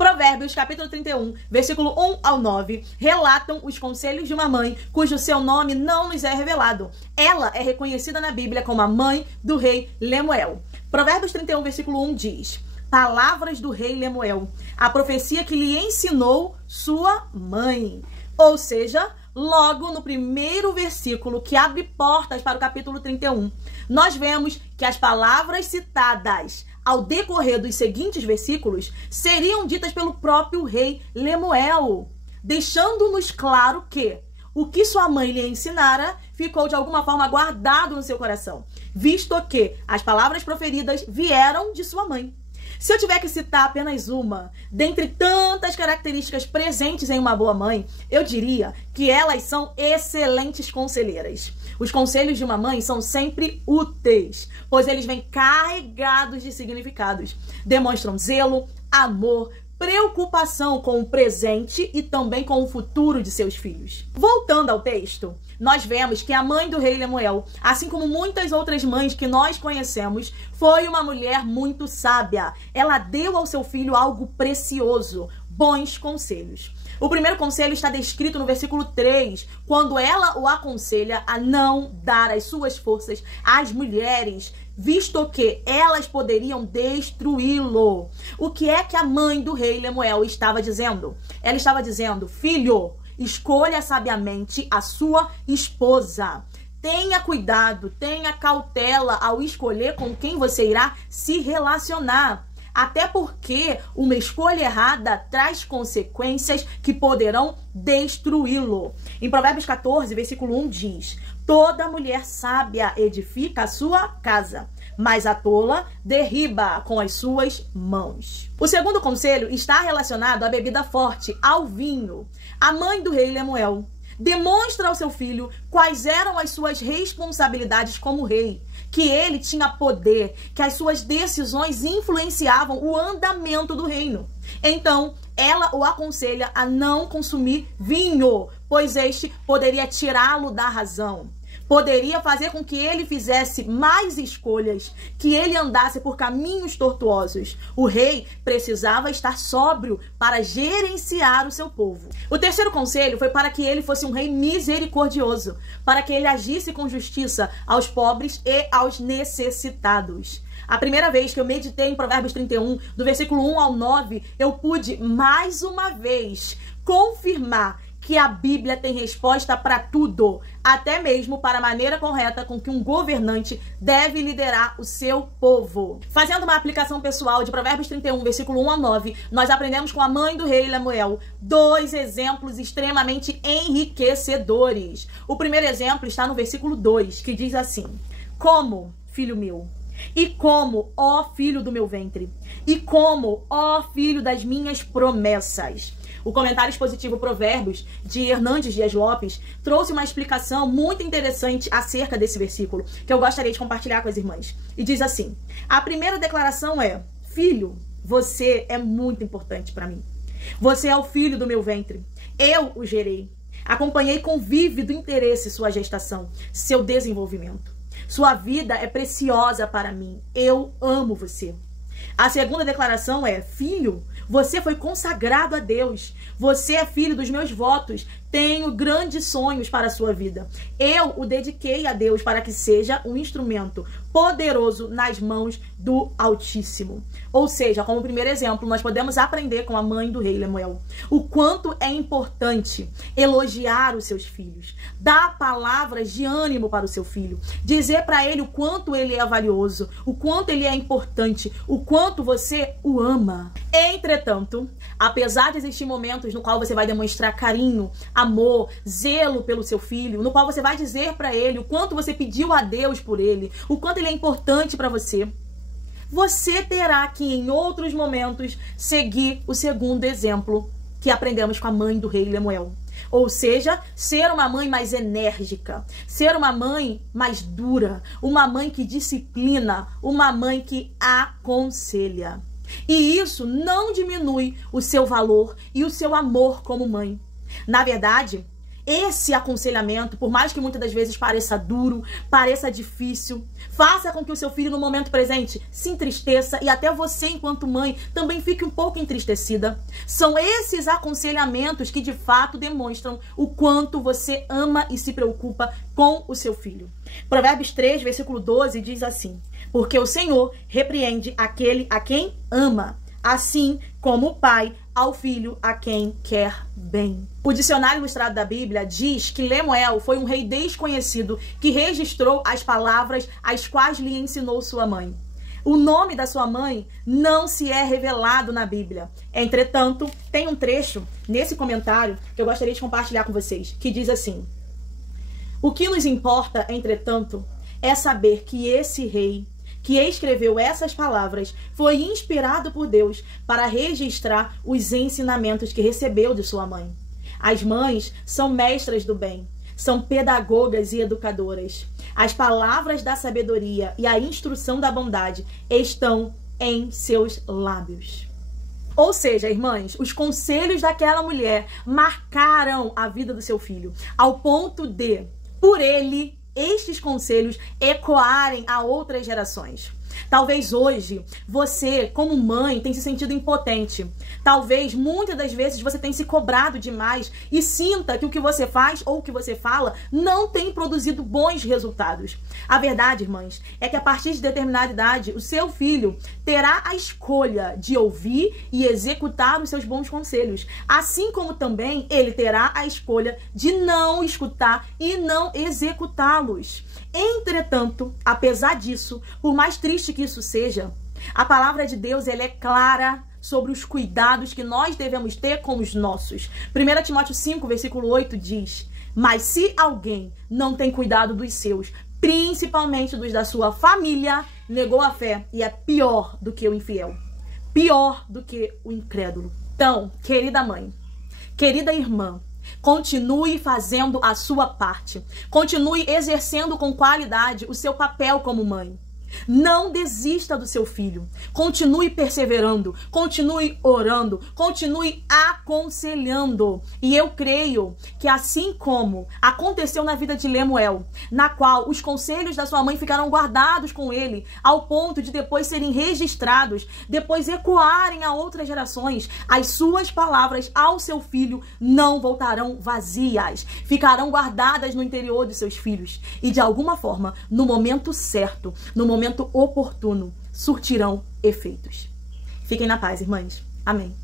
Provérbios, capítulo 31, versículo 1 ao 9, relatam os conselhos de uma mãe cujo seu nome não nos é revelado. Ela é reconhecida na Bíblia como a mãe do rei Lemuel. Provérbios 31, versículo 1 diz: palavras do rei Lemuel, a profecia que lhe ensinou sua mãe. Ou seja, logo no primeiro versículo que abre portas para o capítulo 31, nós vemos que as palavras citadas ao decorrer dos seguintes versículos seriam ditas pelo próprio rei Lemuel, deixando-nos claro que o que sua mãe lhe ensinara ficou de alguma forma guardado no seu coração, visto que as palavras proferidas vieram de sua mãe. Se eu tiver que citar apenas uma, dentre tantas características presentes em uma boa mãe, eu diria que elas são excelentes conselheiras. Os conselhos de uma mãe são sempre úteis, pois eles vêm carregados de significados. Demonstram zelo, amor, preocupação com o presente e também com o futuro de seus filhos. Voltando ao texto, nós vemos que a mãe do rei Lemuel, assim como muitas outras mães que nós conhecemos, foi uma mulher muito sábia. Ela deu ao seu filho algo precioso, bons conselhos. O primeiro conselho está descrito no versículo 3, quando ela o aconselha a não dar as suas forças às mulheres, visto que elas poderiam destruí-lo. O que é que a mãe do rei Lemuel estava dizendo? Ela estava dizendo: filho, escolha sabiamente a sua esposa. Tenha cuidado, tenha cautela ao escolher com quem você irá se relacionar. Até porque uma escolha errada traz consequências que poderão destruí-lo. Em Provérbios 14, versículo 1 diz: toda mulher sábia edifica a sua casa, mas a tola derriba com as suas mãos. O segundo conselho está relacionado à bebida forte, ao vinho. A mãe do rei Lemuel demonstra ao seu filho quais eram as suas responsabilidades como rei, que ele tinha poder, que as suas decisões influenciavam o andamento do reino. Então, ela o aconselha a não consumir vinho, pois este poderia tirá-lo da razão. Poderia fazer com que ele fizesse mais escolhas, que ele andasse por caminhos tortuosos. O rei precisava estar sóbrio para gerenciar o seu povo. O terceiro conselho foi para que ele fosse um rei misericordioso, para que ele agisse com justiça aos pobres e aos necessitados. A primeira vez que eu meditei em Provérbios 31, do versículo 1 ao 9, eu pude mais uma vez confirmar que a Bíblia tem resposta para tudo, até mesmo para a maneira correta com que um governante deve liderar o seu povo. Fazendo uma aplicação pessoal de Provérbios 31, versículo 1 a 9, nós aprendemos com a mãe do rei Lemuel dois exemplos extremamente enriquecedores. O primeiro exemplo está no versículo 2, que diz assim: como, filho meu, e como, ó filho do meu ventre, e como, ó filho das minhas promessas. O comentário expositivo Provérbios, de Hernandes Dias Lopes, trouxe uma explicação muito interessante acerca desse versículo, que eu gostaria de compartilhar com as irmãs. E diz assim: a primeira declaração é: filho, você é muito importante para mim. Você é o filho do meu ventre. Eu o gerei. Acompanhei com vívido interesse sua gestação, seu desenvolvimento. Sua vida é preciosa para mim. Eu amo você. A segunda declaração é: filho, você foi consagrado a Deus. Você é filho dos meus votos. Tenho grandes sonhos para a sua vida. Eu o dediquei a Deus para que seja um instrumento poderoso nas mãos do Altíssimo. Ou seja, como primeiro exemplo, nós podemos aprender com a mãe do rei Lemuel o quanto é importante elogiar os seus filhos, dar palavras de ânimo para o seu filho, dizer para ele o quanto ele é valioso, o quanto ele é importante, o quanto você o ama. Entretanto, apesar de existir momentos no qual você vai demonstrar carinho, amor, zelo pelo seu filho, no qual você vai dizer para ele o quanto você pediu a Deus por ele, o quanto ele é importante para você, você terá que, em outros momentos, seguir o segundo exemplo que aprendemos com a mãe do rei Lemuel. Ou seja, ser uma mãe mais enérgica, ser uma mãe mais dura, uma mãe que disciplina, uma mãe que aconselha. E isso não diminui o seu valor e o seu amor como mãe. Na verdade, esse aconselhamento, por mais que muitas das vezes pareça duro, pareça difícil, faça com que o seu filho no momento presente se entristeça e até você, enquanto mãe, também fique um pouco entristecida. São esses aconselhamentos que de fato demonstram o quanto você ama e se preocupa com o seu filho. Provérbios 3, versículo 12 diz assim: porque o Senhor repreende aquele a quem ama, assim como o pai ao filho a quem quer bem. O dicionário ilustrado da Bíblia diz que Lemuel foi um rei desconhecido que registrou as palavras as quais lhe ensinou sua mãe. O nome da sua mãe não se é revelado na Bíblia. Entretanto, tem um trecho nesse comentário que eu gostaria de compartilhar com vocês, que diz assim: o que nos importa, entretanto, é saber que esse rei que escreveu essas palavras foi inspirado por Deus para registrar os ensinamentos que recebeu de sua mãe. As mães são mestras do bem, são pedagogas e educadoras. As palavras da sabedoria e a instrução da bondade estão em seus lábios. Ou seja, irmãs, os conselhos daquela mulher marcaram a vida do seu filho, ao ponto de, por ele, estes conselhos ecoarem a outras gerações. Talvez hoje você, como mãe, tenha se sentido impotente. Talvez muitas das vezes você tenha se cobrado demais e sinta que o que você faz ou o que você fala não tem produzido bons resultados. A verdade, irmãs, é que a partir de determinada idade, o seu filho terá a escolha de ouvir e executar os seus bons conselhos, assim como também ele terá a escolha de não escutar e não executá-los. Entretanto, apesar disso, por mais triste que isso seja, a palavra de Deus ela é clara sobre os cuidados que nós devemos ter com os nossos. 1 Timóteo 5, versículo 8 diz: mas se alguém não tem cuidado dos seus, principalmente dos da sua família, negou a fé e é pior do que o infiel, pior do que o incrédulo. Então, querida mãe, querida irmã, continue fazendo a sua parte. Continue exercendo com qualidade o seu papel como mãe. Não desista do seu filho. Continue perseverando, continue orando, continue aconselhando. E eu creio que assim como aconteceu na vida de Lemuel, na qual os conselhos da sua mãe ficaram guardados com ele, ao ponto de depois serem registrados, depois ecoarem a outras gerações, as suas palavras ao seu filho não voltarão vazias, ficarão guardadas no interior de seus filhos. E de alguma forma, no momento certo, no momento oportuno, surtirão efeitos. Fiquem na paz, irmãs. Amém.